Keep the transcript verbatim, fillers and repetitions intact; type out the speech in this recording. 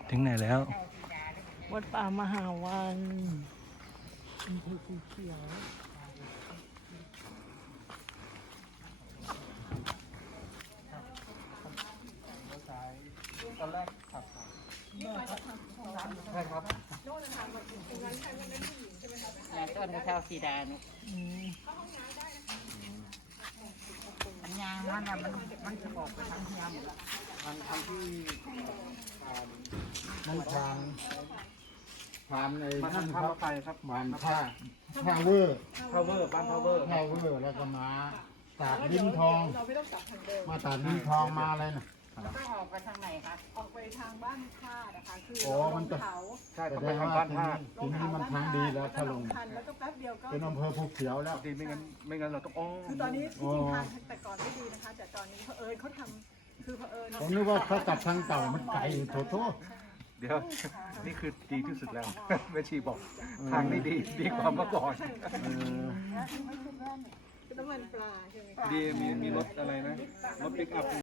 ถึงไหนแล้ววัดป่ามหาวันอำเภอภูเขียวตอนแรกขับใช่ครับยายต้นกระเช้าสีดานุอืมมันยางมันอ่ะมันมันจะออกไปทางยางหมดละทางทางที่อ่านั่นทางทางในมานั่ทางนท่าครัรบถไฟครับบ้านท่าท่าเวอร์พาวเวอร์บ้านพาวเวอร์ท่าเวอร์แล้วก็มาตากลิ้นทองเราไม่ต้องกลับทางเดิมมาตากลิ้นทองมาอะไรนะต้องออกไปทางไหนคะออกไปทางบ้านท่านะคะ คือโอ้มันจะเขาใช่แสต้องดไปงทางว่าบ้านทีท่านี้ทีนี้มันทางดีแล้วถ้าลงทันแล้วก็แป๊บเดียวก็เป็นอำเภอภูเขียวแล้วดีไม่งั้นไม่งั้นเราต้องอ้อมคือตอนนี้ที่จริงทางแต่ก่อนไม่ดีนะคะ แต่ตอนนี้เผอิญเขาทำคือเผอิญผมนึกว่าเขากลับทางเก่ามันไกลโถโถเดี๋ยวนี่คือดีที่สุดแล้วแม่ชีบอกทางนี้ดีดีกว่าเมื่อก่อนเออคือน้ำมันปลาใช่ไหมคะดีมีมีรถอะไรนะรถปิกอัพ